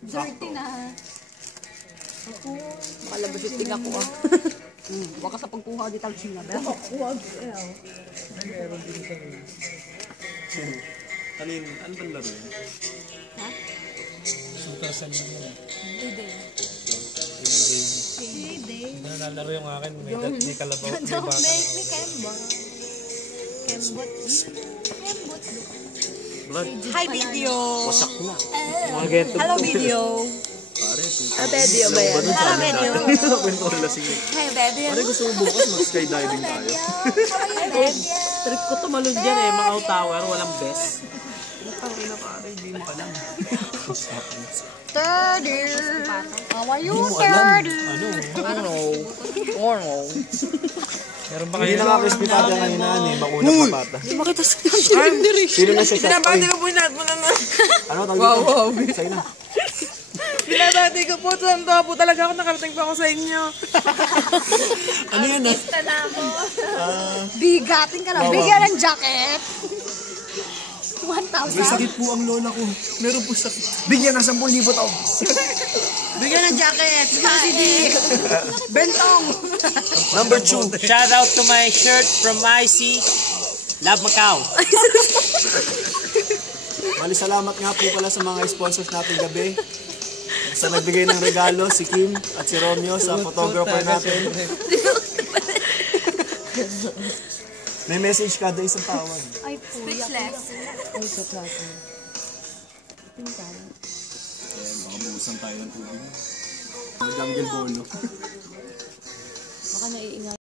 Dirty na. Makalabas yung tinga ko ah. Waka sa pagkuha di tag singa. Huwag. Meron din sa Alin, ano ba laro yun? Ha? Sutasan mo yun. Day. Nalalaro yung akin. May kalabaw. Don't make me kembot. Kembot. Blood. Hi video! Wasak na. Hello video! Pare, Video ba yan? Hello video! kwento ko lasing. Hi video! Pare, gusto mo bukas mag-skydiving tayo. Trip ko tumalon dyan eh. Mga tower, walang best. Ang ina pare, hindi mo alam. 30. How are you, Hindi mo alam. 30? Ano? Meron ba Hindi kayo? na nga crispy pata ngayon na eh. Makunang mapata. Hindi makita sa cylinder eh. Sino na siya shot? Pinabati ko po lahat mo naman. Ano tawag dito? Sa'yo na. Pinabati ko po. Tuwa po talaga ako. Nakarating pa ako sa inyo. Ano yan ah? Bigating ka na. Bigyan ng jacket. May 1,000. sakit po ang lola ko. Meron po sakit. Bigyan ng 10,000 to. Bigyan ng jacket. Bentong. Number 2. Shout out to my shirt from IC. Love Macau. Mali salamat nga po pala sa mga sponsors natin gabi. Sa nagbigay ng regalo, si Kim at si Romeo sa photographer natin. May message kada isang tawag. Ay, speechless. Ay, so plato. Baka buhusan tayo ng tubig. Jungle bolo. Baka naiingat.